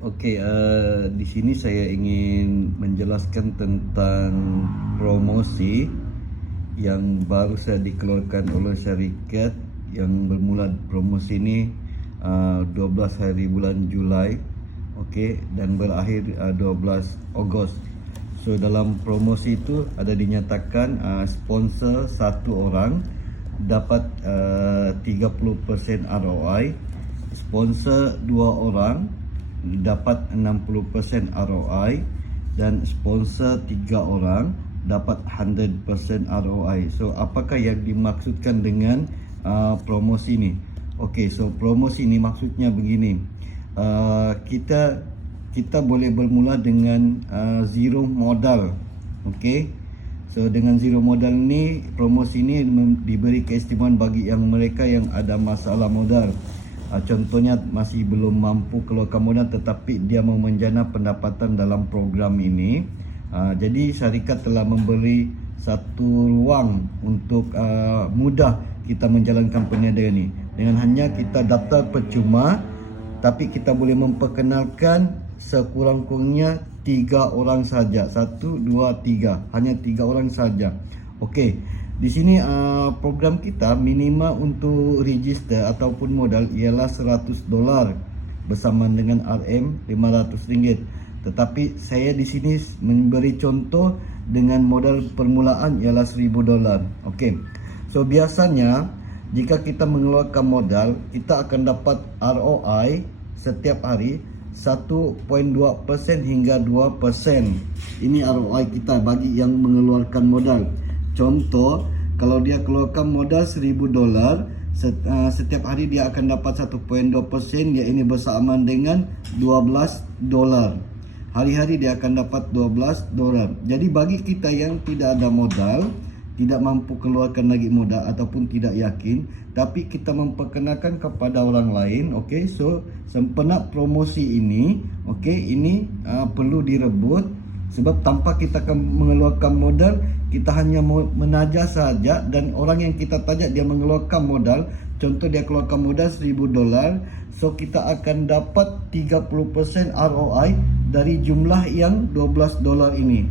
Okey, di sini saya ingin menjelaskan tentang promosi yang baru saja dikeluarkan oleh syarikat yang bermula promosi ini 12 hari bulan Julai, okey, dan berakhir 12 Ogos. So dalam promosi itu ada dinyatakan sponsor satu orang dapat 30% ROI, sponsor dua orang dapat 60% ROI, dan sponsor 3 orang dapat 100% ROI. So apakah yang dimaksudkan dengan promosi ini? Okey, so promosi ini maksudnya begini. Kita boleh bermula dengan zero modal. Okey. So dengan zero modal ni, promosi ini diberi keistimewaan bagi yang mereka yang ada masalah modal. Contohnya masih belum mampu keluarkan modal tetapi dia mau menjana pendapatan dalam program ini. Jadi syarikat telah memberi satu ruang untuk mudah kita menjalankan perniagaan ini. Dengan hanya kita daftar percuma, tapi kita boleh memperkenalkan sekurang-kurangnya 3 orang saja. 1, 2, 3. Hanya 3 orang saja. Okey. Di sini program kita minimal untuk register ataupun modal ialah $100 bersama dengan RM500. Tetapi saya di sini memberi contoh dengan modal permulaan ialah $1000. Okey. So biasanya jika kita mengeluarkan modal, kita akan dapat ROI setiap hari 1.2% hingga 2%. Ini ROI kita bagi yang mengeluarkan modal. Contoh, kalau dia keluarkan modal $1000, setiap hari dia akan dapat 1.2%, iaitu bersamaan dengan $12. Hari-hari dia akan dapat $12. Jadi bagi kita yang tidak ada modal, tidak mampu keluarkan lagi modal ataupun tidak yakin, tapi kita memperkenalkan kepada orang lain, okey. So sempena promosi ini, okey, ini perlu direbut sebab tanpa kita akan mengeluarkan modal, kita hanya menajak saja dan orang yang kita tajak dia mengeluarkan modal. Contoh dia keluarkan modal $1000, so kita akan dapat 30% ROI dari jumlah yang $12 ini.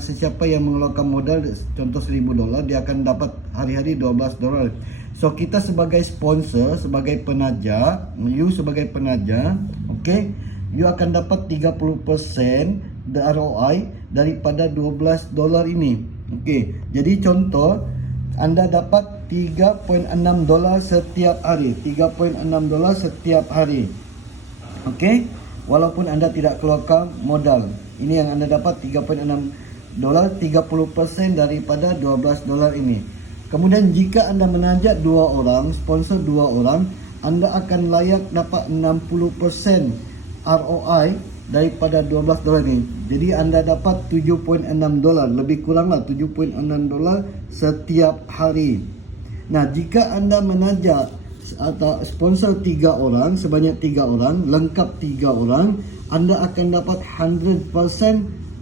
Sesiapa yang mengeluarkan modal contoh $1000, dia akan dapat hari-hari $12. So kita sebagai sponsor, sebagai penaja, you sebagai penaja, okey, you akan dapat 30% ROI daripada $12 ini. Okey, jadi contoh anda dapat $3.6 setiap hari. $3.6 setiap hari. Okey, walaupun anda tidak keluarkan modal. Ini yang anda dapat $3.6, 30% daripada $12 ini. Kemudian jika anda menajak 2 orang, sponsor 2 orang, anda akan layak dapat 60% ROI daripada $12 ini. Jadi anda dapat $7.6, lebih kuranglah $7.6 setiap hari. Nah, jika anda menajak atau sponsor 3 orang, sebanyak 3 orang, lengkap 3 orang, anda akan dapat 100%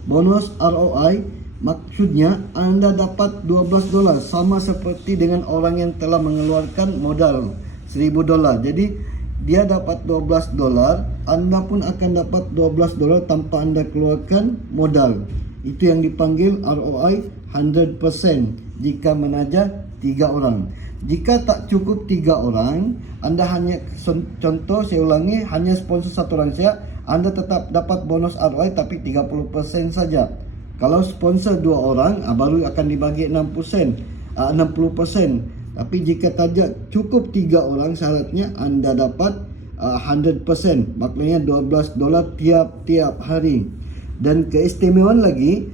bonus ROI. Maksudnya anda dapat $12, sama seperti dengan orang yang telah mengeluarkan modal $1000. Jadi dia dapat $12, anda pun akan dapat $12 tanpa anda keluarkan modal. Itu yang dipanggil ROI 100% jika menajak 3 orang. Jika tak cukup 3 orang, anda hanya, contoh saya ulangi, hanya sponsor 1 orang saja, anda tetap dapat bonus ROI tapi 30% saja. Kalau sponsor 2 orang, baru akan dibagi 60%. Tapi jika tajak cukup 3 orang, syaratnya anda dapat 100%, maknanya $12 tiap-tiap hari. Dan keistimewaan lagi,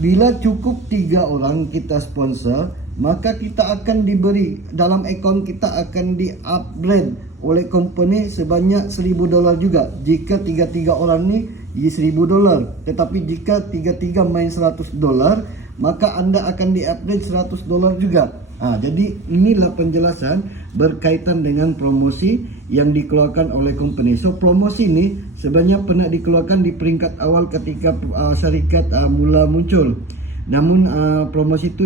bila cukup 3 orang kita sponsor, maka kita akan diberi dalam akaun kita akan di-upgrade oleh company sebanyak $1000 juga. Jika 3 orang ni $1000, tetapi jika 3 main $100, maka anda akan di-upgrade $100 juga. Jadi inilah penjelasan berkaitan dengan promosi yang dikeluarkan oleh company. So promosi ini sebenarnya pernah dikeluarkan di peringkat awal ketika syarikat mula muncul. Namun promosi itu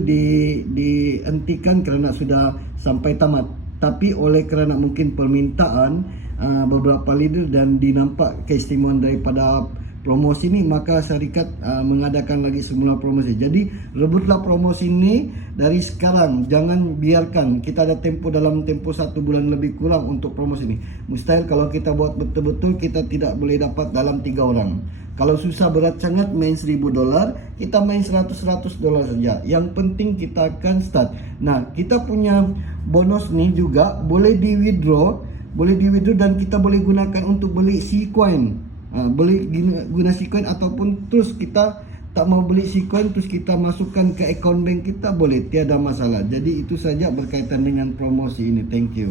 dihentikan kerana sudah sampai tamat. Tapi oleh kerana mungkin permintaan beberapa leader dan dinampak keistimewaan daripada promosi ini, maka syarikat mengadakan lagi semula promosi. Jadi rebutlah promosi ini dari sekarang. Jangan biarkan kita ada tempo dalam tempo 1 bulan lebih kurang untuk promosi ini. Mustahil kalau kita buat betul-betul, kita tidak boleh dapat dalam 3 orang. Kalau susah berat sangat main $1,000, kita main $100 saja. Yang penting kita akan start. Nah, kita punya bonus nih juga boleh di withdraw dan kita boleh gunakan untuk beli C-Coin. Boleh guna C-Coin, ataupun terus kita tak mau beli C-Coin terus kita masukkan ke account bank kita, boleh, tiada masalah. Jadi itu saja berkaitan dengan promosi ini. Thank you.